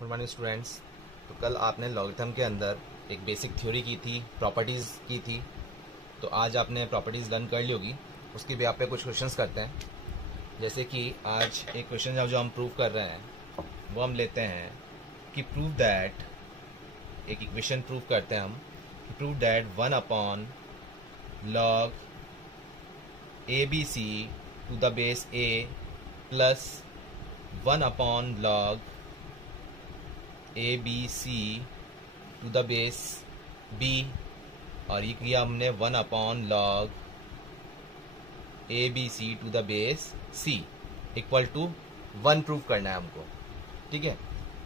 Good morning students. तो कल आपने लॉगरिथम के अंदर एक बेसिक थ्योरी की थी, प्रॉपर्टीज़ की थी। तो आज आपने प्रॉपर्टीज़ लर्न कर ली होगी, उसकी भी आप पे कुछ क्वेश्चंस करते हैं। जैसे कि आज एक क्वेश्चन जो हम प्रूव कर रहे हैं वो हम लेते हैं कि प्रूव दैट, एक इक्वेशन प्रूव करते हैं हम कि prove that 1 log ABC to the base A plus 1 log ABC to the base B, और ये किया हमने 1 log ABC to the base C equal to 1 prove करना है हमको। ठीक है,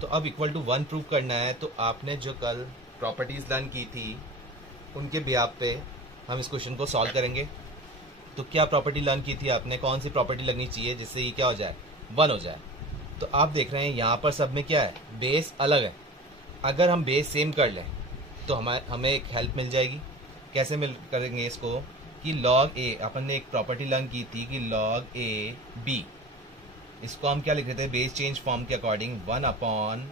तो अब इक्वल टू 1 प्रूव करना है। तो आपने जो कल प्रॉपर्टीज लर्न की थी उनके बिहाफ पे हम इस क्वेश्चन को सॉल्व करेंगे। तो क्या प्रॉपर्टी लर्न की थी आपने, कौन सी प्रॉपर्टी लगनी चाहिए जिससे ये क्या हो जाए, 1 हो जाए। तो आप देख रहे हैं यहाँ पर सब में क्या है, बेस अलग है। अगर हम बेस सेम कर लें तो हमें एक हेल्प मिल जाएगी। कैसे मिल करेंगे इसको कि log a, अपन ने एक प्रॉपर्टी लर्न की थी कि log a b, इसको हम क्या लिख रहे थे बेस चेंज फॉर्म के according 1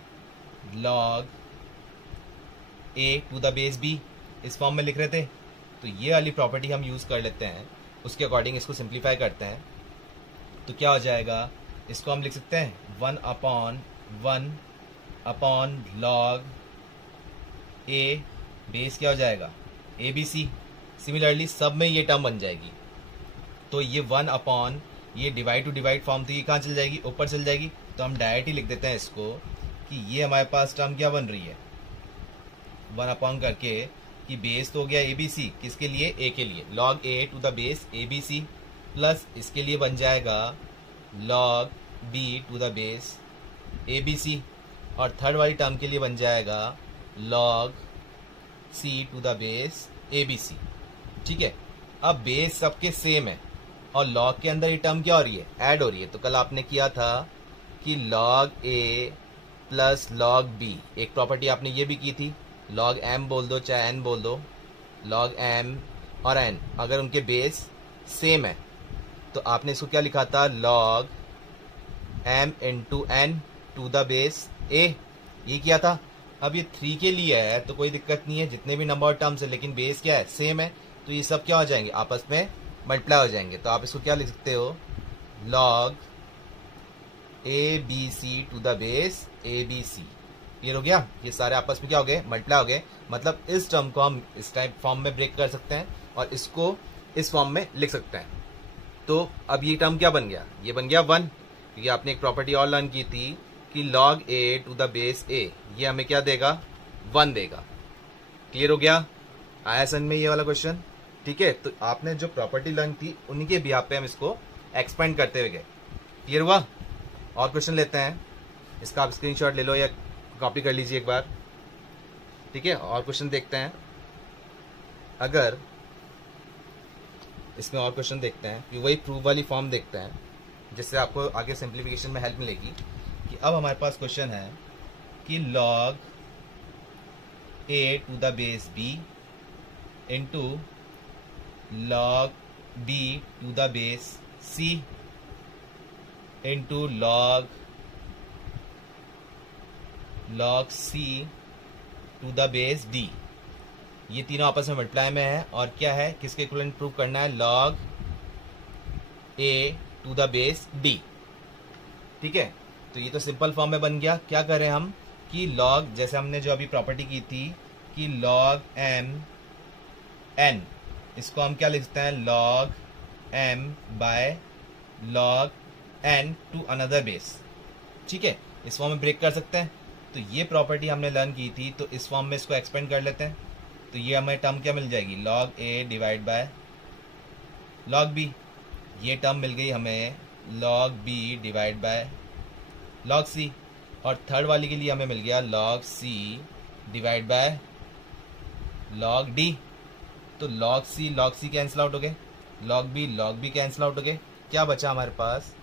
log a to the base b, इस फॉर्म में लिख रहे थे। तो ये वाली प्रॉपर्टी हम यूज़ कर लेते हैं, उसके अकॉर्डिंग इसको सिंप्लीफाई करते हैं। तो क्या हो जाएगा, इसको हम लिख सकते हैं 1 log a, बेस क्या हो जाएगा ABC। सिमिलरली सब में ये टर्म बन जाएगी। तो ये 1 ये डिवाइड टू डिवाइड फॉर्म थी, ये कहाँ चल जाएगी, ऊपर चल जाएगी। तो हम डायरेक्ट ही लिख देते हैं इसको कि ये हमारे पास टर्म क्या बन रही है, 1 करके कि बेस तो हो गया ABC, किसके लिए, A के लिए, log A to the base ABC, plus इसके लिए बन जाएगा log B to the base ABC, और थर्ड वाली टर्म के लिए बन जाएगा log C to the base ABC। ठीक है, अब बेस सबके सेम है और log के अंदर ये टर्म क्या हो रही है, ऐड हो रही है। तो कल आपने किया था कि log A plus log B, एक प्रॉपर्टी आपने ये भी की थी, log M बोल दो चाहे N बोल दो, log M और N अगर उनके बेस सेम है तो आपने इसको क्या लिखा था, log M into N to the base A, ये किया था। अब ये 3 के लिए है तो कोई दिक्कत नहीं है, जितने भी नंबर टर्म्स है लेकिन बेस क्या है, सेम है, तो ये सब क्या हो जाएंगे, आपस में मल्टीप्लाई हो जाएंगे। तो आप इसको क्या लिख सकते हो, log ABC to the base ABC, ये हो गया। ये सारे आपस में क्या हो गए, मल्टीप्लाई हो गए। मतलब इस टर्म को हम इस टाइप फॉर्म में ब्रेक कर सकते हैं और इसको इस फॉर्म में लिख सकते हैं। तो अब ये टर्म क्या बन गया, ये बन गया 1, क्योंकि आपने एक प्रॉपर्टी और लर्न की थी कि log A to the base A, ये हमें क्या देगा, 1 देगा। क्लियर हो गया, आया समझ में ये वाला क्वेश्चन। ठीक है, तो आपने जो प्रॉपर्टी लर्न थी उन्हीं के बिहाफ पे हम इसको एक्सपेंड करते हुए गए। क्लियर हुआ। और क्वेश्चन लेते हैं, इसका आप स्क्रीनशॉट ले लो या कॉपी कर लीजिए एक बार। ठीक है, और क्वेश्चन देखते हैं। अगर इसमें और क्वेश्चन देखते हैं कि वही प्रूव वाली फॉर्म देखते हैं जिससे आपको आगे सिंप्लीफिकेशन में हेल्प मिलेगी। कि अब हमारे पास क्वेश्चन है कि log A to the base B into log B to the base C into log C to the base D, ये तीनों आपस में मल्टीप्लाई में है और क्या है, किसके इक्विवेलेंट प्रूव करना है, log A to the base D। ठीक है, तो ये तो सिंपल फॉर्म में बन गया। क्या करें हम कि log, जैसे हमने जो अभी प्रॉपर्टी की थी कि log M N, इसको हम क्या लिखते हैं, log M by log N to another base. ठीक है, इस फॉर्म में ब्रेक कर सकते हैं। तो ये प्रॉपर्टी हमने लर्न की थी, तो इस फॉर्म में इसको एक्सपेंड कर लेते हैं। तो ये हमें टर्म क्या मिल जाएगी, log A divide by log B, ये टर्म मिल गई हमें log B divide by log C, और थर्ड वाली के लिए हमें मिल गया log C divide by log D। तो log C कैंसिल आउट हो गए, log B कैंसिल आउट हो गए। क्या बचा हमारे पास,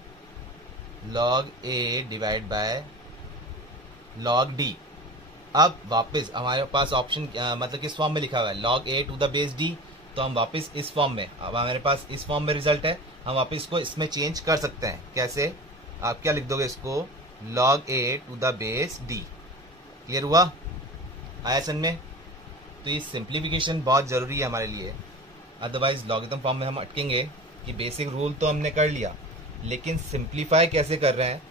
log A divide by log D। अब वापस हमारे पास ऑप्शन मतलब किस फॉर्म में लिखा हुआ है, log A to the base D, तो हम वापस इस फॉर्म में, अब हमारे पास इस फॉर्म में रिजल्ट है, हम वापस इसको इसमें चेंज कर सकते हैं। कैसे, आप क्या लिख दोगे इसको, log A to the base D। Clear हुआ? आया सन में? तो ये सिंप्लीफिकेशन बहुत ज़रूरी है हमारे लिए, अदरवाइज लॉगरिथम फॉर्म में हम अटकेंगे कि बेसिक रूल तो हमने कर लिया, लेकिन सिंप्लीफाई कैसे कर रहे हैं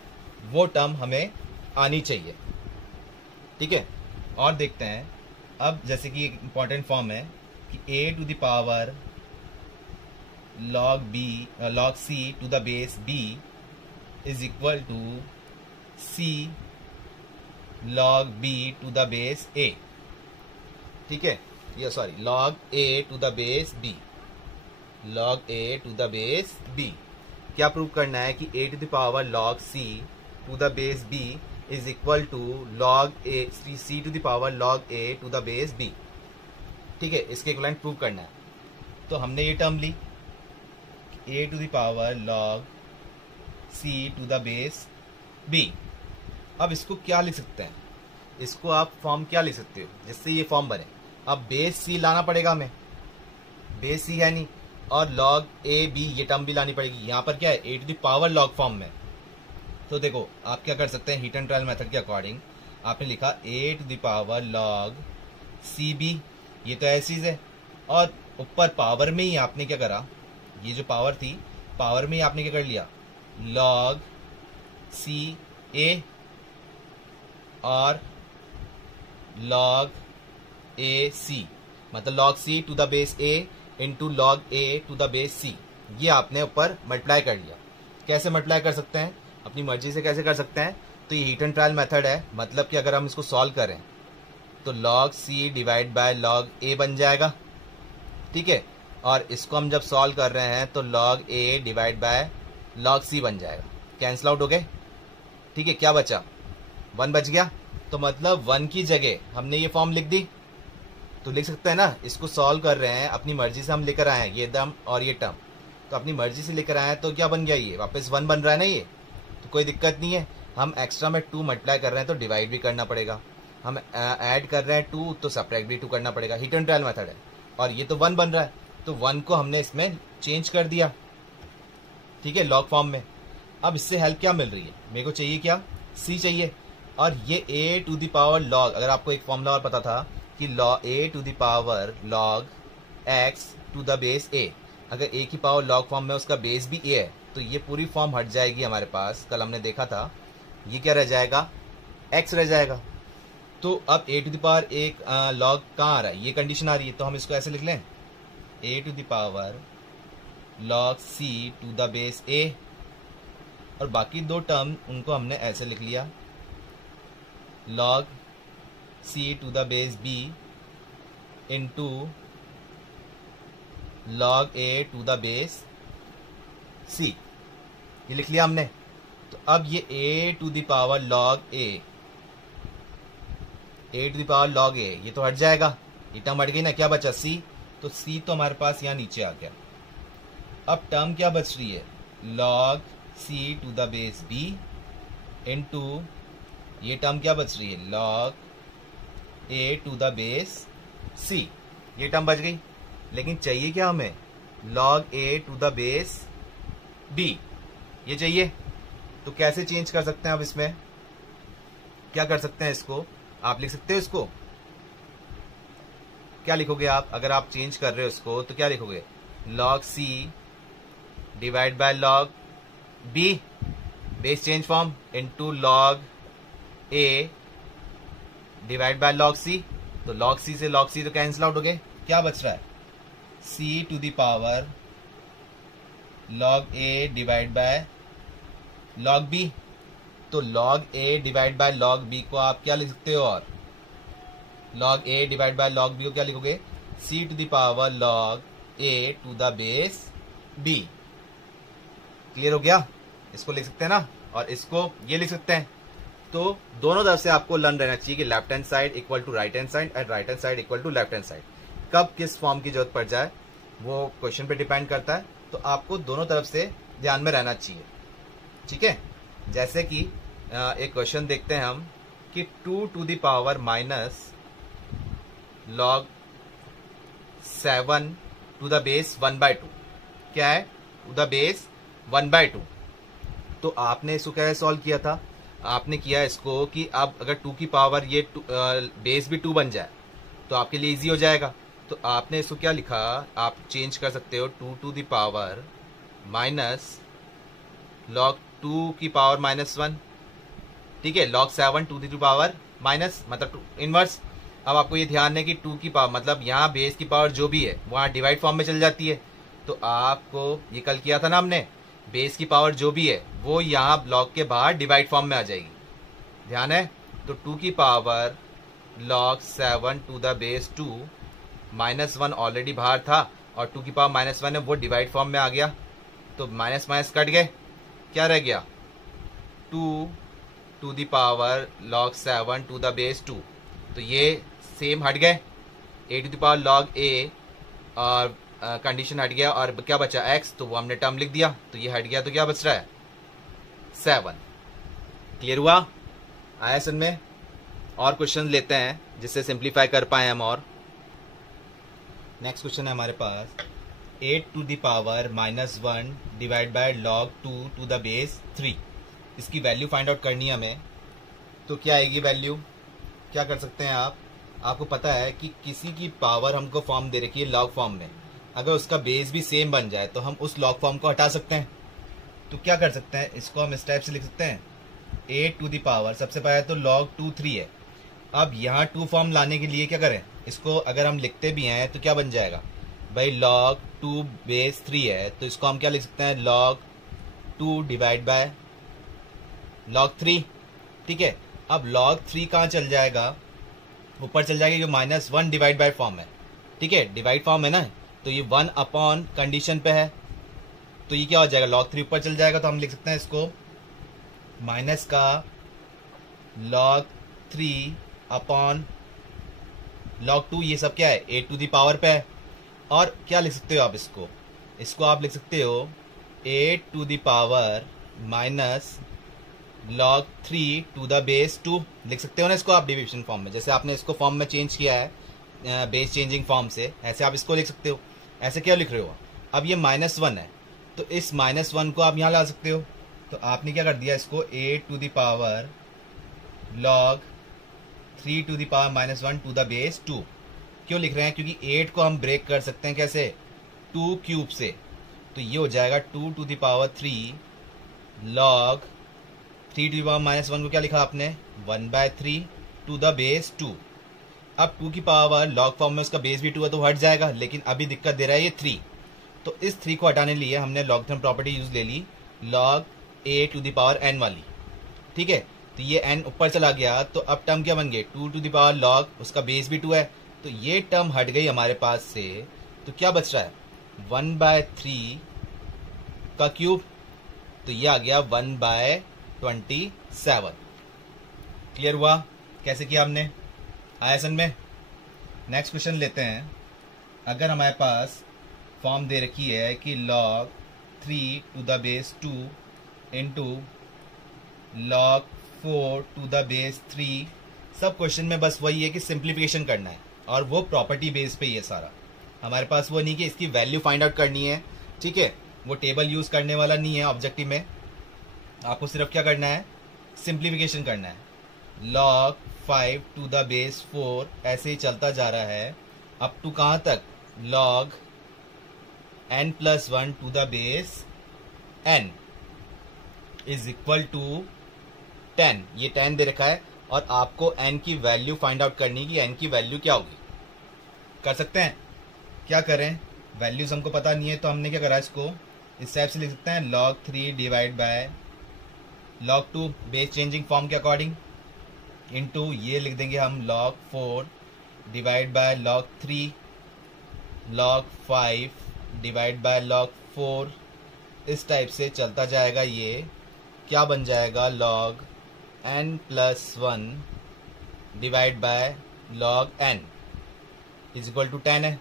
वो टर्म हमें आनी चाहिए। ठीक है, और देखते हैं अब, जैसे कि एक इम्पॉर्टेंट फॉर्म है कि a to the power log c to the base b is equal to c log b to the base a। ठीक है, ये sorry log a to the base b, log a to the base b। क्या prove करना है कि a to the power log c to the base b is equal to log a c to the power log a to the base b। ठीक है, इसके equivalent prove करना है। तो हमने ये टर्म ली a to the power log c to the base b। अब इसको क्या लिख सकते हैं, इसको आप फॉर्म क्या लिख सकते हो जिससे ये फॉर्म बने? अब बेस c लाना पड़ेगा हमें, बेस c है नहीं, और log a b ये टर्म भी लानी पड़ेगी। यहाँ पर क्या है, a to the power log form में। तो देखो आप क्या कर सकते हैं, हीट एंड ट्रायल मेथड के अकॉर्डिंग आपने लिखा a to the power log cb, ये तो ऐसी है, और ऊपर पावर में ही आपने क्या करा, ये जो पावर थी पावर में ही आपने क्या कर लिया, log c a और log a c, मतलब log c to the base a into log a to the base c, ये आपने ऊपर मल्टीप्लाई कर लिया। कैसे मल्टीप्लाई कर सकते हैं, अपनी मर्जी से कैसे कर सकते हैं? तो ये हीट एंड ट्रायल मेथड है, मतलब कि अगर हम इसको सॉल्व करें तो log c divide by log a बन जाएगा। ठीक है, और इसको हम जब सॉल्व कर रहे हैं तो log a divide by log c बन जाएगा। कैंसिल आउट हो गए। ठीक है, क्या बचा, 1 बच गया। तो मतलब 1 की जगह हमने ये फॉर्म लिख दी, तो लिख सकते हैं ना, इसको सॉल्व कर रहे हैं अपनी मर्जी से हम लेकर आए हैं, ये टर्म और ये टर्म, तो अपनी मर्जी से लेकर आए हैं तो क्या बन गया, ये वापस 1 बन रहा है ना, ये तो कोई दिक्कत नहीं है। हम एक्स्ट्रा में 2 मल्टीप्लाई कर रहे हैं तो डिवाइड भी करना पड़ेगा, हम ऐड कर रहे हैं 2 तो सब्ट्रैक्ट भी 2 करना पड़ेगा। हीट एंड ट्रायल मेथड है, और ये तो 1 बन रहा है, तो 1 को हमने इसमें चेंज कर दिया। ठीक है, लॉग फॉर्म में। अब इससे हेल्प क्या मिल रही है, मेरे को चाहिए क्या, c चाहिए, और ये a to the power log, अगर आपको एक फॉर्मूला और पता था कि a to the power log x to the base a, अगर a की पावर log फॉर्म में उसका बेस भी a है तो ये पूरी फॉर्म हट जाएगी हमारे पास। कल हमने देखा था, ये क्या रह जाएगा, x रह जाएगा। तो अब a टू द पावर एक log कहाँ आ रहा है, ये कंडीशन आ रही है, तो हम इसको ऐसे लिख लें, a to the power log c to the base a, और बाकी 2 टर्म उनको हमने ऐसे लिख लिया, log c to the base b into log a to the base c, ये लिख लिया हमने। तो अब ये a to the power log a to the power log a, ये तो हट जाएगा, ये टर्म हट गई ना, क्या बचा c, तो c तो हमारे पास यहाँ नीचे आ गया। अब टर्म क्या बच रही है, log c to the base b into ये टर्म क्या बच रही है, log a to the base c, ये टर्म बच गई। लेकिन चाहिए क्या हमें, log a to the base b, ये चाहिए। तो कैसे चेंज कर सकते हैं, अब इसमें क्या कर सकते हैं, इसको आप लिख सकते हो, इसको क्या लिखोगे आप, अगर आप चेंज कर रहे हो इसको तो क्या लिखोगे, log c divide by log b base change form into log a divide by log c, तो log c से log c तो कैंसिल आउट हो गए, क्या बच रहा है, c to the power log a divide by log b। तो log a divide by log b को आप क्या लिख सकते हो, और log a divide by log b को क्या लिखोगे, c to the power log a to the base b। Clear हो गया, इसको लिख सकते हैं ना, और इसको ये लिख सकते हैं। तो दोनों तरफ से आपको लर्न रहना चाहिए कि left hand side equal to right hand side and right hand side equal to left hand side. कब किस फॉर्म की जरूरत पड़ जाए वो क्वेश्चन पे डिपेंड करता है, तो आपको दोनों तरफ से ध्यान में रहना चाहिए। ठीक है, जैसे कि एक क्वेश्चन देखते हैं हम कि 2 to the power minus log 7 to the base 1/2, क्या है, टू द बेस 1/2। तो आपने इसको कैसे सॉल्व किया था, आपने किया इसको कि अब अगर 2 की पावर ये बेस भी 2 बन जाए तो आपके लिए इजी हो जाएगा। तो आपने इसको क्या लिखा, आप चेंज कर सकते हो 2 to the power minus log 2 की पावर -1, ठीक है, log 7 to the power minus मतलब इनवर्स। अब आपको ये ध्यान है कि 2 की पावर मतलब यहाँ बेस की पावर जो भी है वहाँ डिवाइड फॉर्म में चल जाती है। तो आपको ये कल किया था ना हमने, बेस की पावर जो भी है वो यहाँ log के बाहर डिवाइड फॉर्म में आ जाएगी, ध्यान है। तो 2 की power log 7 to the base 2 -1 already बाहर था और 2 की पावर -1 है वो डिवाइड फॉर्म में आ गया। तो माइनस माइनस कट गए, क्या रह गया 2 to the power log 7 to the base 2। तो ये सेम हट गए, a to the power log a और कंडीशन हट गया और क्या बचा x, तो वो हमने टर्म लिख दिया। तो ये हट गया तो क्या बच रहा है 7। क्लियर हुआ, आया समझ में। और क्वेश्चन लेते हैं जिससे सिंप्लीफाई कर पाए हम। और नेक्स्ट क्वेश्चन है हमारे पास 8 to the power -1 divide by log 2 to the base 3। इसकी वैल्यू फाइंड आउट करनी है हमें। तो क्या आएगी वैल्यू, क्या कर सकते हैं आप, आपको पता है कि किसी की पावर हमको फॉर्म दे रखी है लॉग फॉर्म में, अगर उसका बेस भी सेम बन जाए तो हम उस लॉग फॉर्म को हटा सकते हैं। तो क्या कर सकते हैं, इसको हम इस टाइप से लिख सकते हैं 8 टू द पावर, सबसे पहले तो log 2 3 है। अब यहाँ 2 फॉर्म लाने के लिए क्या करें, इसको अगर हम लिखते भी हैं तो क्या बन जाएगा भाई, log 2 बेस 3 है तो इसको हम क्या लिख सकते हैं log 2 डिवाइड बाय log 3, ठीक है। अब log 3 कहाँ चल जाएगा, ऊपर चल जाएगा, जो -1 डिवाइड बाय फॉर्म है, ठीक है, डिवाइड फॉर्म है ना, तो ये 1 अपॉन कंडीशन पे है, तो ये क्या हो जाएगा log 3 ऊपर चल जाएगा। तो हम लिख सकते हैं इसको माइनस का log 3 अपॉन log 2, ये सब क्या है 8 टू द पावर पे है। और क्या लिख सकते हो आप इसको आप लिख सकते हो 8 to the power minus log 3 to the base 2, लिख सकते हो ना इसको आप डिविजन फॉर्म में, जैसे आपने इसको फॉर्म में चेंज किया है बेस चेंजिंग फॉर्म से, ऐसे आप इसको लिख सकते हो। ऐसे क्या लिख रहे हो, अब ये -1 है तो इस -1 को आप यहाँ ला सकते हो। तो आपने क्या कर दिया, इसको 8 to the power log 3 to the power -1 to the base 2 क्यों लिख रहे हैं, क्योंकि 8 को हम ब्रेक कर सकते हैं कैसे, 2 क्यूब से। तो ये हो जाएगा 2 to the power 3 log 3 to the power -1 को क्या लिखा आपने 1/3 टू द बेस 2। अब 2 की पावर log फॉर्म में उसका बेस भी 2 है तो हट जाएगा, लेकिन अभी दिक्कत दे रहा है ये 3। तो इस 3 को हटाने लिए हमने लॉगरिथम प्रॉपर्टी यूज ले ली log a to the power n वाली, ठीक है। तो ये n ऊपर चला गया तो अब टर्म क्या बन गए 2 टू द पावर log, उसका बेस भी 2 है, तो ये टर्म हट गई हमारे पास से। तो क्या बच रहा है 1/3 का क्यूब, तो ये आ गया 1/27। क्लियर हुआ कैसे किया हमने, आया समझ में। नेक्स्ट क्वेश्चन लेते हैं। अगर हमारे पास फॉर्म दे रखी है कि log 3 to the base 2 into log 4 to the base 3, सब क्वेश्चन में बस वही है कि सिंप्लीफिकेशन करना है और वो प्रॉपर्टी बेस पे ही है सारा। हमारे पास वो नहीं कि इसकी वैल्यू फाइंड आउट करनी है, ठीक है, वो टेबल यूज करने वाला नहीं है ऑब्जेक्टिव में। आपको सिर्फ क्या करना है, सिंप्लीफिकेशन करना है। log 5 टू द बेस 4 ऐसे ही चलता जा रहा है अप टू कहाँ तक, log n+1 to the base n is equal to 10। ये 10 दे रखा है और आपको n की वैल्यू फाइंड आउट करनी कि n की वैल्यू क्या होगी। कर सकते हैं, क्या करें, वैल्यूज हमको पता नहीं है तो हमने क्या करा, इसको इस टाइप से लिख सकते हैं log 3 divide by log 2 base changing form के अकॉर्डिंग, इनटू ये लिख देंगे हम log 4 divide by log 3 log 5 divide by log 4, इस टाइप से चलता जाएगा। ये क्या बन जाएगा log n+1 divide by log n is equal to 10 है।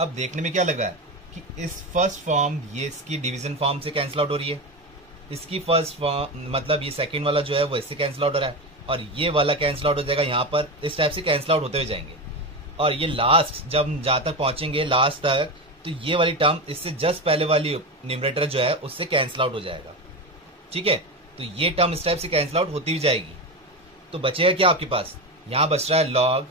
अब देखने में क्या लगा है कि इस फर्स्ट फॉर्म ये इसकी डिवीजन फॉर्म से कैंसिल आउट हो रही है, इसकी फर्स्ट फॉर्म मतलब ये सेकंड वाला जो है वो इससे कैंसिल आउट हो रहा है और ये वाला कैंसिल आउट हो जाएगा यहाँ पर, इस टाइप से कैंसिल आउट होते हुए जाएंगे। और ये लास्ट जब जहाँ तक पहुँचेंगे लास्ट तक, तो ये वाली टर्म इससे जस्ट पहले वाली न्यूमरेटर जो है उससे कैंसिल आउट हो जाएगा, ठीक है। तो ये टर्म इस टाइप से कैंसिल आउट होती भी जाएगी। तो बचेगा क्या आपके पास, यहाँ बच रहा है log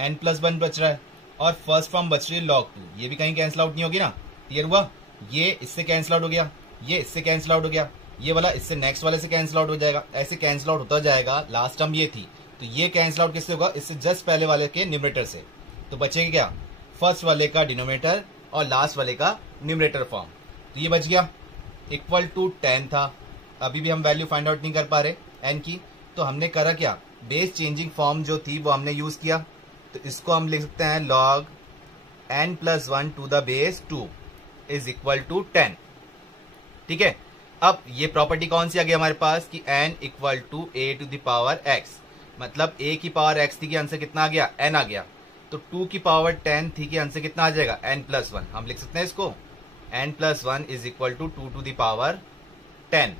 n+1 बच रहा है, और फर्स्ट फॉर्म बच रही है log 2। ये भी कहीं कैंसिल आउट नहीं होगी ना, क्लियर हुआ। ये इससे कैंसिल आउट हो गया, ये इससे कैंसिल आउट हो गया, ये वाला इससे नेक्स्ट वाले से कैंसिल आउट हो जाएगा, ऐसे कैंसिल आउट होता जाएगा। लास्ट टर्म ये थी, तो ये कैंसिल आउट किससे होगा, इससे जस्ट पहले वाले के न्यूमरेटर से। तो बचेगा क्या, फर्स्ट वाले का डिनोमिनेटर और लास्ट वाले का न्यूमरेटर फॉर्म। तो ये बच गया, इक्वल टू 10 था। अभी भी हम वैल्यू फाइंड आउट नहीं कर पा रहे एन की, तो हमने करा क्या, बेस चेंजिंग फॉर्म जो थी वो हमने यूज किया। तो इसको हम लिख सकते हैं log n+1 to the base 2 is equal to 10। ठीक है, अब ये प्रॉपर्टी कौन सी आ गई हमारे पास कि n equal to a to the power x, मतलब a की पावर x थी कि आंसर कितना आ गया, n आ गया। तो 2 की पावर 10 थी कि आंसर कितना आ जाएगा, n+1। हम लिख सकते हैं इसको n+1 is equal to 2 to the power 10।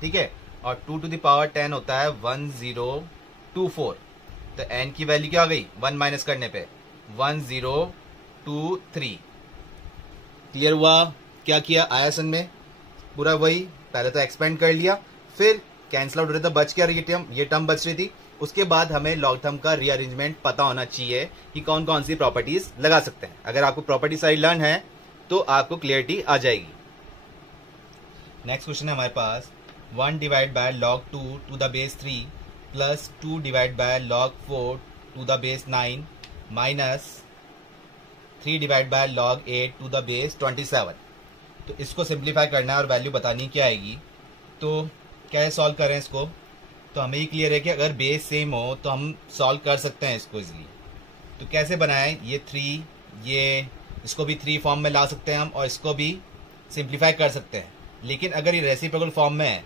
ठीक है, और 2 टू द पावर 10 होता है 1024। तो n की वैल्यू क्या आ गई, 1 माइनस करने पे 1023। क्लियर हुआ, क्या किया आयसन में, पूरा वही, पहले तो एक्सपेंड कर लिया, फिर कैंसिल आउट हो रहा था, बच क्या ये टर्म बच रही थी। उसके बाद हमें लॉग टर्म का रीअरेंजमेंट पता होना चाहिए कि कौन कौन सी प्रॉपर्टीज लगा सकते हैं। अगर आपको प्रॉपर्टी साइड लर्न है तो आपको क्लियरिटी आ जाएगी। नेक्स्ट क्वेश्चन है हमारे पास, 1 divide by log 2 to the base 3 plus 2 divide by log 4 to the base 9 minus 3 divide by log 8 to the base 27। तो इसको सिंप्लीफाई करना है और वैल्यू बतानी क्या आएगी। तो कैसे सॉल्व करें इसको, तो हमें ही क्लियर है कि अगर बेस सेम हो तो हम सॉल्व कर सकते हैं इसको इजीली। तो कैसे बनाएं, ये 3, ये इसको भी 3 फॉर्म में ला सकते हैं हम, और इसको भी सिंप्लीफाई कर सकते हैं। लेकिन अगर ये रेसिप्रोकल फॉर्म में है,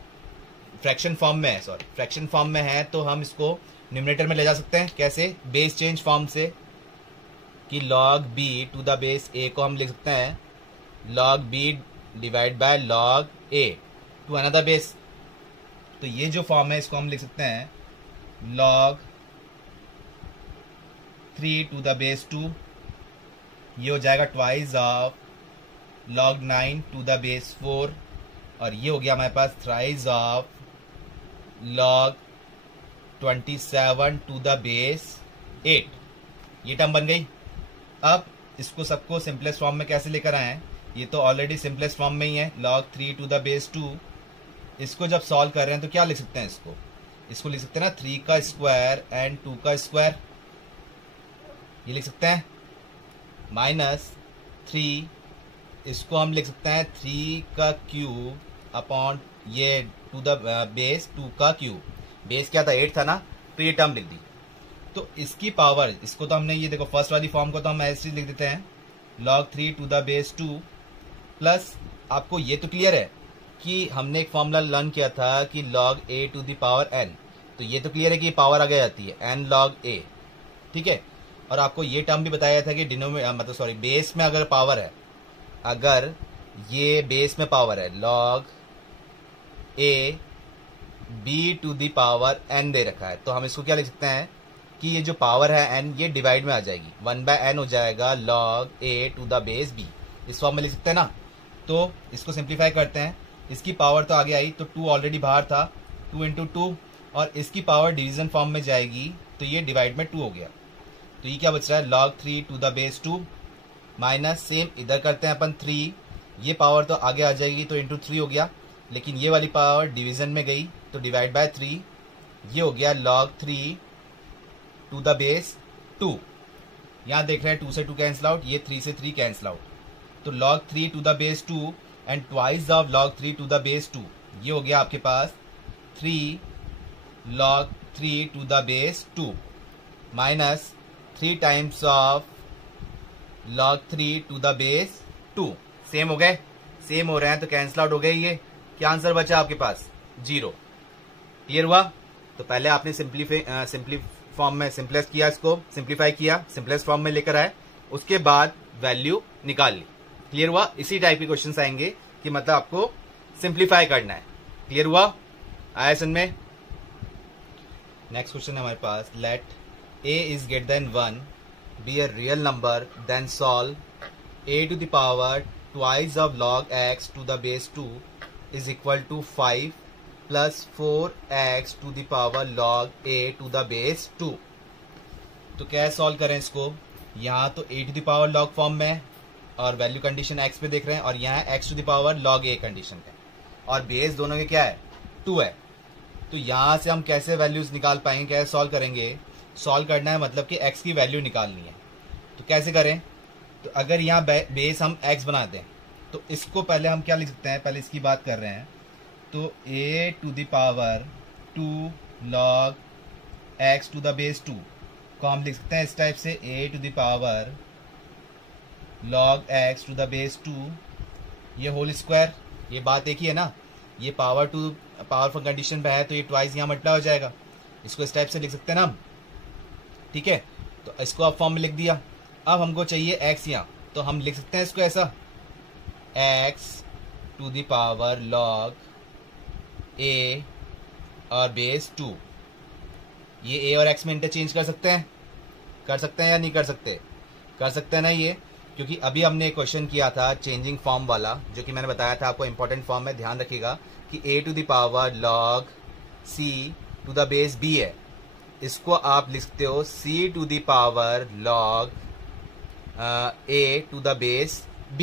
फ्रैक्शन फॉर्म में है, फ्रैक्शन फॉर्म में है, तो हम इसको न्यूमरेटर में ले जा सकते हैं। कैसे, बेस चेंज फॉर्म से, कि log b to the base a को हम लिख सकते हैं log b divide by log a to another base. तो ये जो फॉर्म है इसको हम लिख सकते हैं log 3 टू द बेस 2, ये हो जाएगा twice of log 9 to the base 4, और ये हो गया हमारे पास thrice of log 27 to the base 8। ये टर्म बन गई। अब इसको सबको सिंपलेस्ट फॉर्म में कैसे लेकर आए हैं, ये तो ऑलरेडी सिंपलेस्ट फॉर्म में ही है, log 3 टू द बेस 2। इसको जब सॉल्व कर रहे हैं तो क्या लिख सकते हैं, इसको लिख सकते हैं ना 3 का स्क्वायर एंड 2 का स्क्वायर, ये लिख सकते हैं, माइनस 3, इसको हम लिख सकते हैं 3 का क्यूब अपॉन ये टू द बेस 2 का क्यूब। बेस क्या था, 8 था ना, तो ये टर्म लिख दी। तो इसकी पावर, इसको तो हमने, ये देखो फर्स्ट वाली फॉर्म को तो हम ऐसे लिख देते हैं log 3 to the base 2, plus आपको ये तो क्लियर है कि हमने एक फॉर्मूला लर्न किया था कि log a to the power n, तो ये तो क्लियर है कि ये पावर आगे जाती है n log a। ठीक है, और आपको ये टर्म भी बताया था कि बेस में अगर पावर है, अगर ये बेस में पावर है log a b to the power n दे रखा है, तो हम इसको क्या लिख सकते हैं कि ये जो पावर है n, ये डिवाइड में आ जाएगी, 1/n हो जाएगा log a to the base b। इस फॉर्म में लिख सकते हैं ना। तो इसको सिंप्लीफाई करते हैं, इसकी पावर तो आगे आई, तो 2 ऑलरेडी बाहर था, 2 इंटू 2, और इसकी पावर डिवीजन फॉर्म में जाएगी, तो ये डिवाइड में 2 हो गया। तो ये क्या बच रहा है, log 3 to the base 2 minus, same इधर करते हैं अपन 3, ये पावर तो आगे आ जाएगी, तो इंटू 3 हो गया, लेकिन ये वाली पावर डिवीजन में गई, तो डिवाइड बाय 3, ये हो गया log 3 टू द बेस 2। यहाँ देख रहे हैं 2 से 2 कैंसिल आउट, ये 3 से 3 कैंसिल आउट, तो log 3 to the base 2 and twice of log 3 to the base 2, ये हो गया आपके पास 3 log 3 to the base 2 minus 3 times of log 3 to the base 2। Same हो गए, सेम हो रहे हैं, तो कैंसिल आउट हो गए। ये क्या आंसर बचा आपके पास, 0। क्लियर हुआ। तो पहले आपने सिंपली फॉर्म में सिंपलेस्ट किया, इसको सिंप्लीफाई किया, सिंपलेस्ट फॉर्म में लेकर आए, उसके बाद वैल्यू निकाल ली। क्लियर हुआ। इसी टाइप के क्वेश्चंस आएंगे कि मतलब आपको सिंप्लीफाई करना है। क्लियर हुआ, आया समझ में। नेक्स्ट क्वेश्चन है हमारे पास, late a is greater than 1 be a real number, then solve a to the power twice of log x to the base 2 is equal to 5 plus 4x to the power log a to the base 2। तो क्या solve करें इसको? यहाँ तो a to the power log form में है और value condition x पे देख रहे हैं, और यहाँ x to the power log a condition पे, और बेस दोनों के क्या है? 2 है। तो यहाँ से हम कैसे वैल्यूज निकाल पाएंगे, कैसे सॉल्व करेंगे? सॉल्व करना है मतलब कि x की वैल्यू निकालनी है। तो कैसे करें? तो अगर यहाँ बेस हम x बना दें तो इसको पहले हम क्या लिख सकते हैं, पहले इसकी बात कर रहे हैं। तो a to the power 2 log x to the base 2 को हम लिख सकते हैं इस टाइप से, a to the power log x to the base 2 ये होल स्क्वायर। ये बात एक ही है ना, ये पावरफुल कंडीशन पे है तो ये ट्वाइस यहाँ मल्टीप्लाई हो जाएगा। इसको इस टाइप से लिख सकते हैं ना हम, ठीक है। तो इसको अब फॉर्म में लिख दिया। अब हमको चाहिए x यहाँ, तो हम लिख सकते हैं इसको ऐसा, x to the power log a और बेस 2। ये a और x में इंटरचेंज कर सकते हैं या नहीं कर सकते? कर सकते हैं ना ये, क्योंकि अभी हमने एक क्वेश्चन किया था चेंजिंग फॉर्म वाला, जो कि मैंने बताया था आपको इंपॉर्टेंट फॉर्म में, ध्यान रखिएगा कि a to the power log c to the base b है। इसको आप लिखते हो c to the power log a to the base b,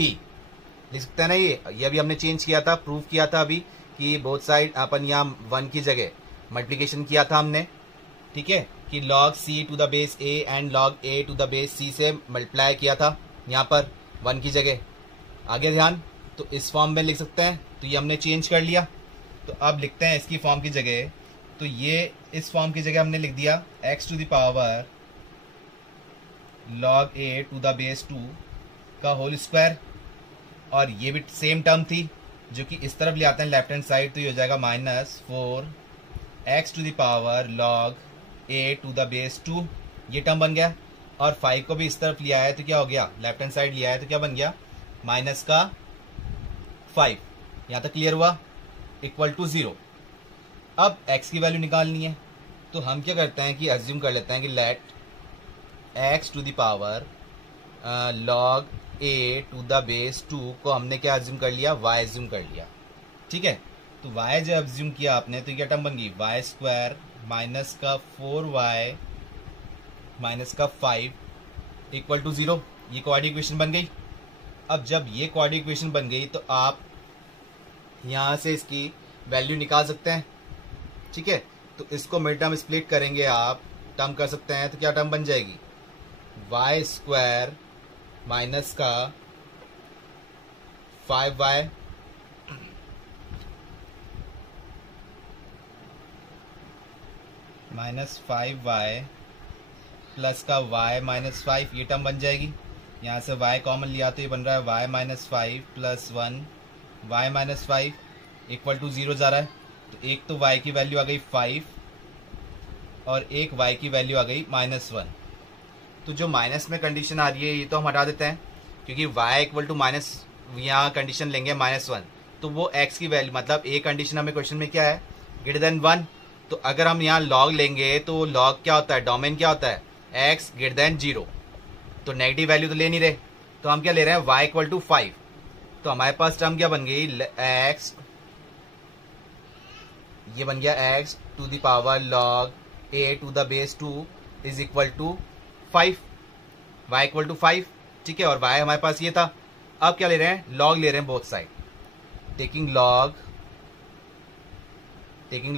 लिख सकते हैं ना ये अभी हमने चेंज किया था, प्रूव किया था अभी कि बोथ साइड अपन यहाँ 1 की जगह मल्टीप्लिकेशन किया था हमने, ठीक है, कि log c to the base a and log a to the base c से मल्टीप्लाई किया था यहाँ पर 1 की जगह। आगे ध्यान, तो इस फॉर्म में लिख सकते हैं, तो ये हमने चेंज कर लिया। तो अब लिखते हैं इसकी फॉर्म की जगह, तो ये इस फॉर्म की जगह हमने लिख दिया x to the power log a to the base 2 का होल स्क्वायर, और ये भी सेम टर्म थी जो कि इस तरफ ले आते हैं लेफ्ट हैंड साइड, तो ये हो जाएगा -4 x to the power log a to the base 2, ये टर्म बन गया। और 5 को भी इस तरफ लिया है तो क्या हो गया, लेफ्ट हैंड साइड लिया है तो क्या बन गया, -5। यहाँ तक क्लियर हुआ? Equal to 0। अब x की वैल्यू निकालनी है, तो हम क्या करते हैं कि अज्यूम कर लेते हैं कि let x to the power log a to the base 2 को हमने क्या अज्यूम कर लिया, y अज्यूम कर लिया, ठीक है। तो y जब अज्यूम किया आपने तो क्या टर्म बन गई, y स्क्वायर माइनस का 4y माइनस का 5 इक्वल टू 0। ये क्वाड्रेटिक इक्वेशन बन गई। अब जब ये क्वाड्रेटिक इक्वेशन बन गई तो आप यहाँ से इसकी वैल्यू निकाल सकते हैं, ठीक है। तो इसको मिड टर्म स्प्लिट करेंगे, आप टर्म कर सकते हैं, तो क्या टर्म बन जाएगी, y स्क्वायर माइनस का 5y माइनस 5y प्लस का y माइनस 5, ये टर्म बन जाएगी। यहाँ से y कॉमन लिया तो ये बन रहा है y minus 5 plus 1 y minus 5 equal to 0 जा रहा है। तो एक तो y की वैल्यू आ गई 5 और एक y की वैल्यू आ गई -1। तो जो माइनस में कंडीशन आ रही है ये तो हम हटा देते हैं, क्योंकि y इक्वल टू माइनस, यहाँ कंडीशन लेंगे -1, तो वो x की वैल्यू, मतलब एक कंडीशन हमें क्वेश्चन में क्या है, ग्रेटर देन 1। तो अगर हम यहाँ log लेंगे तो log क्या होता है, डोमेन क्या होता है, x ग्रेटर देन 0। तो नेगेटिव वैल्यू तो ले नहीं रहे, तो हम क्या ले रहे हैं, y इक्वल टू 5। तो हमारे पास टर्म क्या बन गई, x, ये बन गया x to the power log a to the base 2 is equal to 5, y equal to 5, ठीक है। और y हमारे पास ये था। अब क्या ले रहे हैं, log ले रहे हैं both side, taking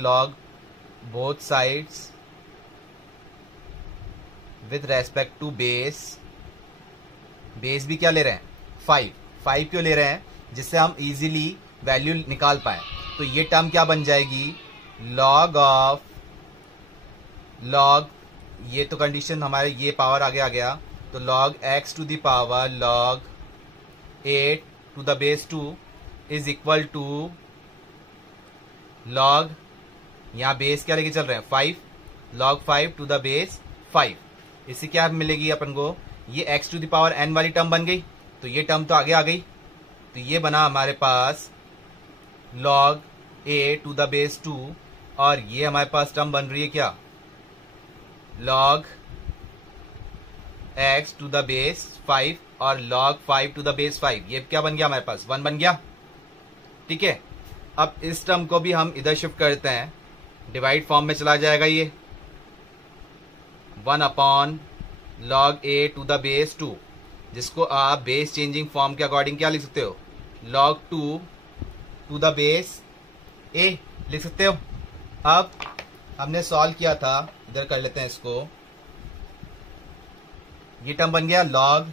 log both sides with respect to base भी क्या ले रहे हैं, 5 क्यों ले रहे हैं, जिससे हम इजीली वैल्यू निकाल पाए। तो ये टर्म क्या बन जाएगी, log, ये तो कंडीशन हमारे ये पावर आगे आ गया, तो log x to the power log a to the base 2 is equal to log, यहाँ बेस क्या लेके चल रहे हैं 5, log 5 टू द बेस 5। इससे क्या मिलेगी अपन को, ये x to the power n वाली टर्म बन गई, तो ये टर्म तो आगे आ गई। तो ये बना हमारे पास log a to the base 2, और ये हमारे पास टर्म बन रही है क्या, log x to the base 5 और log 5 टू द बेस 5। ये क्या बन गया हमारे पास, 1 बन गया, ठीक है। अब इस टर्म को भी हम इधर शिफ्ट करते हैं, डिवाइड फॉर्म में चला जाएगा ये 1 upon log a to the base 2, जिसको आप बेस चेंजिंग फॉर्म के अकॉर्डिंग क्या लिख सकते हो, log 2 to the base a लिख सकते हो। अब हमने सॉल्व किया था, इधर कर लेते हैं इसको, ये टर्म बन गया log,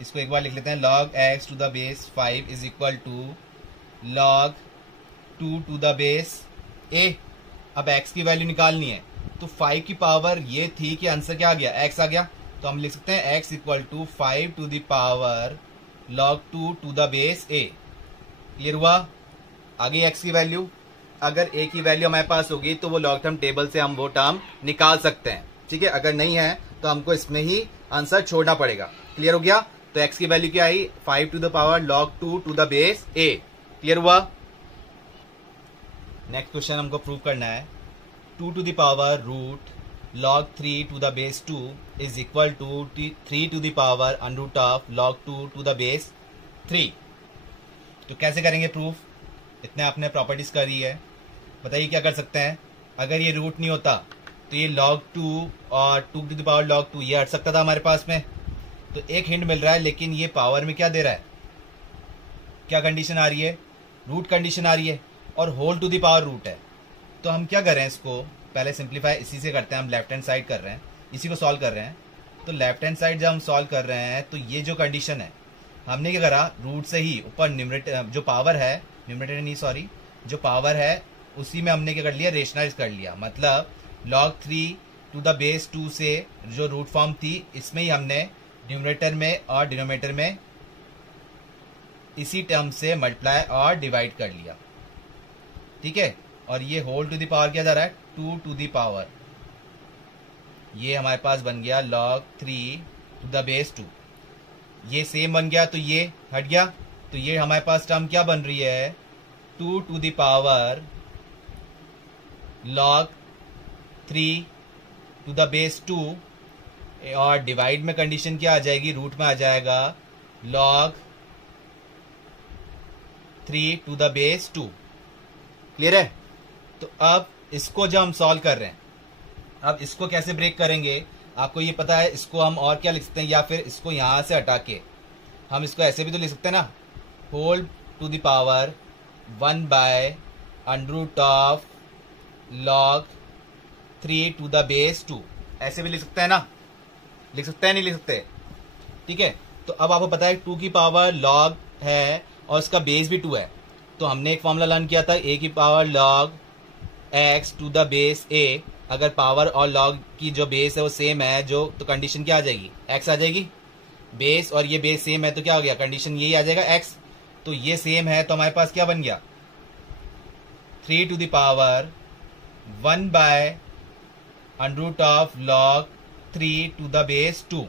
इसको एक बार लिख लेते हैं, log x to the base 5 is equal to log 2 to the base a। अब x की वैल्यू निकालनी है, तो 5 की पावर ये थी कि आंसर क्या आ गया, x आ गया, तो हम लिख सकते हैं x equal to 5 to the power log 2 to the base a। Clear हुआ? आ गई x की वैल्यू। अगर a की वैल्यू हमारे पास होगी तो वो लॉग टर्म टेबल से हम वो टर्म निकाल सकते हैं, ठीक है। अगर नहीं है तो हमको इसमें ही आंसर छोड़ना पड़ेगा। क्लियर हो गया? तो x की वैल्यू क्या आई, 5 to the power log 2 to the base a। Clear हुआ? नेक्स्ट क्वेश्चन हमको प्रूव करना है, 2 to the power root log 3 to the base 2 is equal to 3 to the power under root of log 2 to the base 3। तो कैसे करेंगे proof? इतने आपने properties करी है, बताइए क्या कर सकते हैं। अगर ये रूट नहीं होता तो ये log 2 और 2 टू द पावर log 2 ये हट सकता था हमारे पास में। तो एक हिंट मिल रहा है, लेकिन ये पावर में क्या दे रहा है, क्या कंडीशन आ रही है, रूट कंडीशन आ रही है, और whole to the power root है। तो हम क्या कर रहे हैं, इसको पहले सिंप्लीफाई इसी से करते हैं। हम लेफ्ट हैंड साइड कर रहे हैं, इसी को सॉल्व कर रहे हैं। तो लेफ्ट हैंड साइड जब हम सॉल्व कर रहे हैं तो ये जो कंडीशन है, हमने क्या करा, रूट से ही ऊपर न्यूमरेटर जो पावर है, न्यूमरेटर नहीं सॉरी, जो पावर है उसी में हमने क्या कर लिया, रेशनलाइज कर लिया। मतलब log 3 टू द बेस 2 से जो रूट फॉर्म थी, इसमें ही हमने न्यूमरेटर में और डिनोमिनेटर में इसी टर्म से मल्टीप्लाई और डिवाइड कर लिया, ठीक है। और ये होल टू द पावर क्या जा रहा है, 2 टू द पावर, ये हमारे पास बन गया log 3 टू द बेस 2। ये सेम बन गया तो ये हट गया, तो ये हमारे पास टर्म क्या बन रही है, 2 to the power log 3 to the base 2, और डिवाइड में कंडीशन क्या आ जाएगी, रूट में आ जाएगा log 3 to the base 2। Clear है? तो अब इसको जब हम सॉल्व कर रहे हैं, अब इसको कैसे ब्रेक करेंगे आपको ये पता है। इसको हम और क्या लिख सकते हैं, या फिर इसको यहां से हटा के हम इसको ऐसे भी तो लिख सकते हैं ना, whole to the power 1 by under root of log 3 to the base 2, ऐसे भी लिख सकते हैं ना, लिख सकते हैं नहीं लिख सकते, ठीक है। तो अब आपको पता है 2 की पावर log है और इसका बेस भी 2 है, तो हमने एक फॉर्मूला लर्न किया था, a की power log x to the base a। अगर पावर और log की जो बेस है वो सेम है, जो तो कंडीशन क्या आ जाएगी, x आ जाएगी। बेस और ये बेस सेम है तो क्या हो गया, कंडीशन यही आ जाएगा x। तो ये सेम है तो हमारे पास क्या बन गया, 3 to the power 1 by under root of log 3 to the base 2,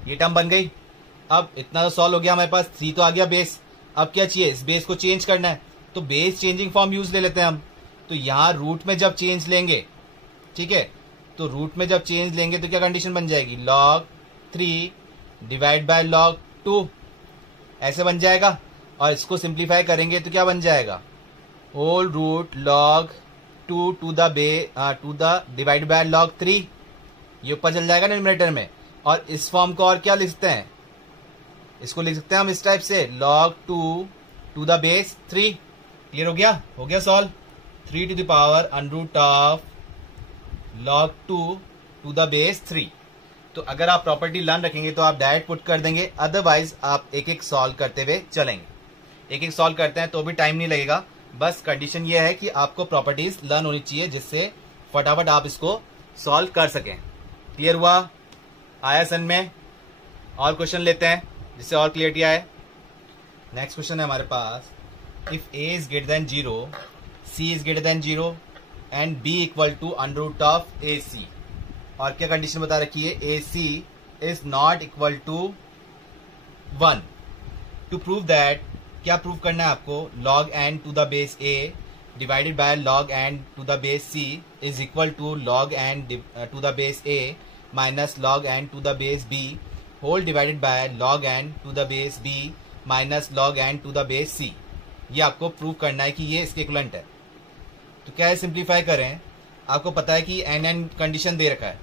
ये टर्म बन गई। अब इतना तो सॉल्व हो गया हमारे पास, 3 तो आ गया बेस। अब क्या चाहिए, इस बेस को चेंज करना है, तो बेस चेंजिंग फॉर्म यूज ले लेते हैं हम। तो यहां रूट में जब चेंज लेंगे, ठीक है, तो रूट में जब चेंज लेंगे तो क्या कंडीशन बन जाएगी, log 3 डिवाइड बाय log 2, ऐसे बन जाएगा। और इसको सिंप्लीफाई करेंगे तो क्या बन जाएगा, whole root log 2 to the divide by log 3, ये ऊपर चल जाएगा न्यूमरेटर में। और इस फॉर्म को और क्या लिख सकते हैं, इसको लिख सकते हैं हम इस टाइप से, log 2 to the base 3। Clear हो गया? हो गया solve. 3 to the power under root of log 2 to the base 3। तो अगर आप प्रॉपर्टी लर्न रखेंगे तो आप डायरेक्ट पुट कर देंगे, अदरवाइज आप एक एक सॉल्व करते हुए चलेंगे। एक एक सॉल्व करते हैं तो भी टाइम नहीं लगेगा, बस कंडीशन ये है कि आपको प्रॉपर्टीज लर्न होनी चाहिए जिससे फटाफट आप इसको सॉल्व कर सकें। क्लियर हुआ? आया सन में? और क्वेश्चन लेते हैं जिससे और क्लियरिटी आए। नेक्स्ट क्वेश्चन है हमारे पास, if a is greater than 0, c is greater than 0 and b equal to under root of ac। और क्या कंडीशन बता रखी है, ac is not equal to 1। To prove that, क्या प्रूव करना है आपको, log n to the base a divided by log n to the base c is equal to log n to the base a minus log n to the base b whole divided by log n to the base b minus log n to the base c। ये आपको prove करना है कि ये इसके equivalent है। तो क्या है, सिंप्लीफाई करें, आपको पता है कि एन कंडीशन दे रखा है,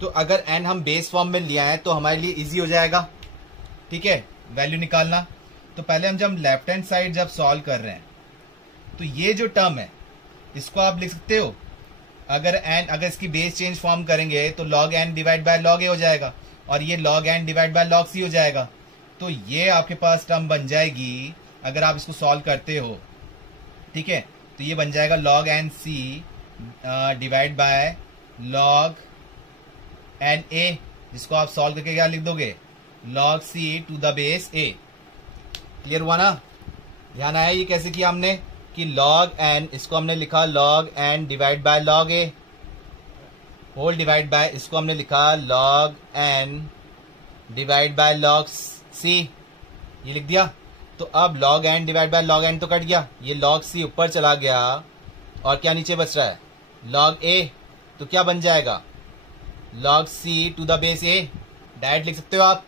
तो अगर एन हम बेस फॉर्म में लिया है तो हमारे लिए इजी हो जाएगा, ठीक है, वैल्यू निकालना। तो पहले हम जब लेफ्ट हैंड साइड जब सॉल्व कर रहे हैं तो ये जो टर्म है इसको आप लिख सकते हो, अगर इसकी बेस चेंज फॉर्म करेंगे तो log n divide by log a हो जाएगा, और ये log n divide by log c हो जाएगा। तो ये आपके पास टर्म बन जाएगी अगर आप इसको सॉल्व करते हो, ठीक है, तो ये बन जाएगा log n c divide by log n a, जिसको आप सॉल्व करके क्या लिख दोगे, log c to the base a। Clear हुआ ना? ध्यान आया ये कैसे किया हमने कि log n, इसको हमने लिखा log n divide by log a whole divide by, इसको हमने लिखा log n divide by log c, ये लिख दिया। तो अब log n divide by log n तो कट गया, ये log c ऊपर चला गया, और क्या नीचे बच रहा है, log a। तो क्या बन जाएगा, log c to the base a, direct लिख सकते हो आप।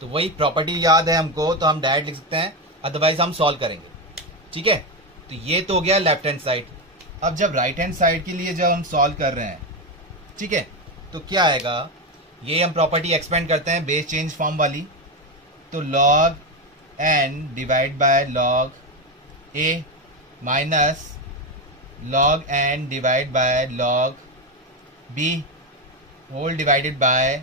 तो वही प्रॉपर्टी याद है हमको, तो हम डायरेक्ट लिख सकते हैं, अदरवाइज हम सॉल्व करेंगे, ठीक है। तो ये तो हो गया लेफ्ट हैंड साइड। अब जब राइट हैंड साइड के लिए जब हम सॉल्व कर रहे हैं, ठीक है, तो क्या आएगा, ये हम प्रॉपर्टी एक्सपेंड करते हैं बेस चेंज फॉर्म वाली। तो log n divide by log a minus log n divide by log b whole divided by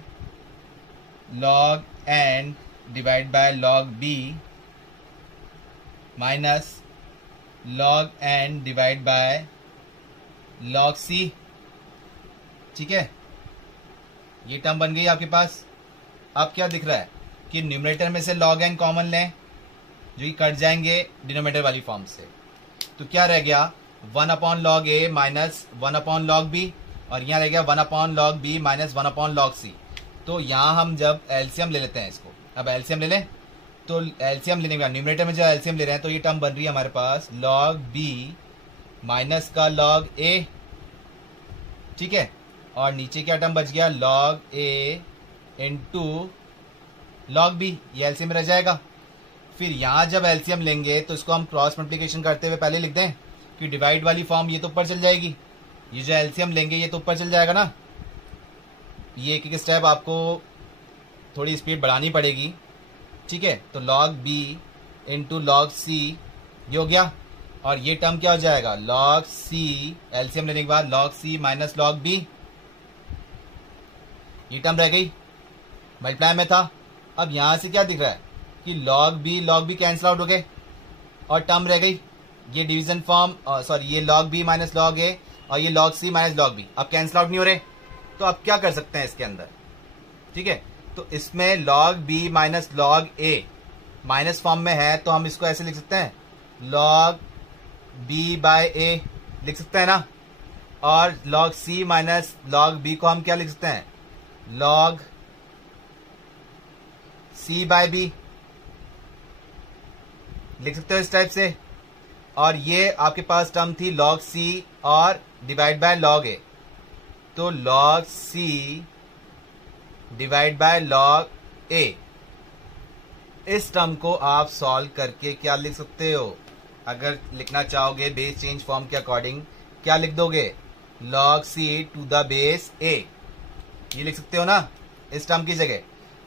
log n divide by log b minus log n divide by log c, ठीक है। ये term बन गई आपके पास। अब क्या दिख रहा है कि न्यूमरेटर में से log n कॉमन लें, जो कि कट जाएंगे डिनोमिनेटर वाली फॉर्म से। तो क्या रह गया, 1 upon log a minus 1 upon log b, और यहाँ रह गया 1 upon log b minus 1 upon log c। तो यहाँ हम जब एलसीएम ले लेते हैं इसको, अब एलसीएम ले लें, तो एलसीएम लेने के बाद न्यूमरेटर में जब एलसीएम ले रहे हैं तो ये टर्म बन रही है हमारे पास log b माइनस का log a, ठीक है, और नीचे क्या टर्म बच गया, log a into log b, ये एलसीएम रह जाएगा। फिर यहाँ जब एलसीएम लेंगे तो इसको हम क्रॉस मल्टीप्लिकेशन करते हुए पहले लिख दें कि डिवाइड वाली फॉर्म ये तो ऊपर चल जाएगी, ये जो एलसीएम लेंगे ये तो ऊपर चल जाएगा ना। ये एक एक स्टेप आपको थोड़ी स्पीड बढ़ानी पड़ेगी, ठीक है। तो log b into log c ये हो गया, और ये टर्म क्या हो जाएगा, log c, एलसीएम लेने के बाद log c minus log b, ये टर्म रह गई, मल्टीप्लाई में था। अब यहां से क्या दिख रहा है कि log b कैंसिल आउट हो गए, और टर्म रह गई ये डिवीजन फॉर्म, सॉरी ये log b minus log a, और ये log c minus log b अब कैंसिल आउट नहीं हो रहे। तो अब क्या कर सकते हैं इसके अंदर, ठीक है, तो इसमें log b minus log a minus form में है, तो हम इसको ऐसे लिख सकते हैं, log b बाय a लिख सकते हैं ना, और log c minus log b को हम क्या लिख सकते हैं, log c बाय b लिख सकते हो इस टाइप से। और ये आपके पास टर्म थी log c और डिवाइड बाय log a, तो log c divide by log a, इस टर्म को आप सॉल्व करके क्या लिख सकते हो, अगर लिखना चाहोगे बेस चेंज फॉर्म के अकॉर्डिंग क्या लिख दोगे, log c to the base a, ये लिख सकते हो ना इस टर्म की जगह।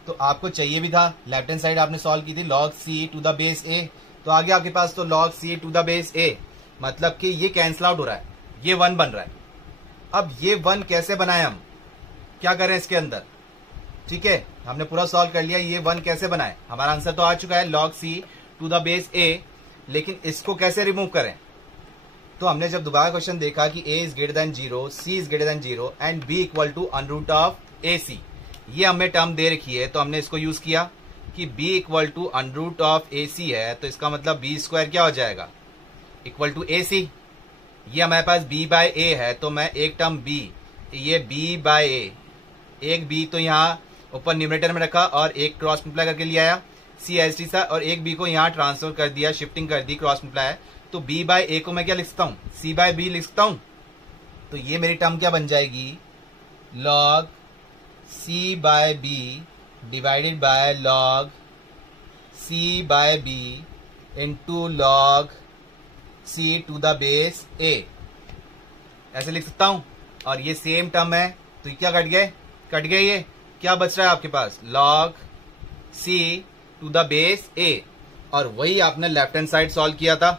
तो आपको चाहिए भी था, लेफ्ट हैंड साइड आपने सॉल्व की थी log c to the base a, तो आगे आपके पास तो log c to the base a, मतलब कि ये कैंसिल आउट हो रहा है, ये 1 बन रहा है। अब ये 1 कैसे बनाए, हम क्या करें इसके अंदर, ठीक है, हमने पूरा सॉल्व कर लिया, ये 1 कैसे बनाए, हमारा आंसर तो आ चुका है log c to the base a, लेकिन इसको कैसे रिमूव करें। तो हमने जब दोबारा क्वेश्चन देखा कि a is greater than 0, c is greater than 0 and b equal to under root of ac, ये हमें टर्म दे रखी है, तो हमने इसको यूज किया कि b equal to under root of ac है, तो इसका मतलब b स्क्वायर क्या हो जाएगा, इक्वल टू ac। ये हमारे पास b बाय a है, तो मैं एक टर्म b, ये b बाय a, एक b तो यहाँ ऊपर न्यूमरेटर में रखा और एक क्रॉस मल्टीप्लाई करके ले आया c एस टी सा, और एक b को यहाँ ट्रांसफर कर दिया, शिफ्टिंग कर दी, क्रॉस मल्टीप्लाई। तो b बाय a को मैं क्या लिख सकता हूँ, c बाय b लिख सकता हूँ। तो ये मेरी टर्म क्या बन जाएगी, log c by b divided by log c by b into log C to the base A, ऐसे लिख सकता हूं। और ये सेम टर्म है तो ये क्या कट गए ये क्या बच रहा है आपके पास, log c to the base a, और वही आपने लेफ्ट हैंड साइड सॉल्व किया था,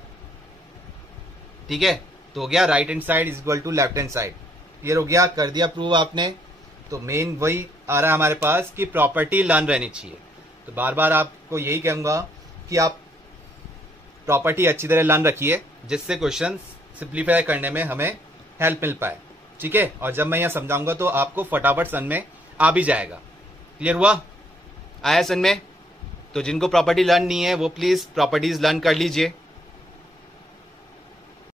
ठीक है। तो हो गया right hand side is equal to left hand side, clear हो गया, कर दिया प्रूव आपने। तो मेन वही आ रहा है हमारे पास कि प्रॉपर्टी लर्न रहनी चाहिए। तो बार बार आपको यही कहूंगा कि आप प्रॉपर्टी अच्छी तरह लर्न रखिए, जिससे क्वेश्चन सिंप्लीफाई करने में हमें हेल्प मिल पाए, ठीक है। और जब मैं यहाँ समझाऊंगा तो आपको फटाफट सन में आ भी जाएगा। क्लियर हुआ, आया सन में? तो जिनको प्रॉपर्टी लर्न नहीं है वो प्लीज प्रॉपर्टीज लर्न कर लीजिए।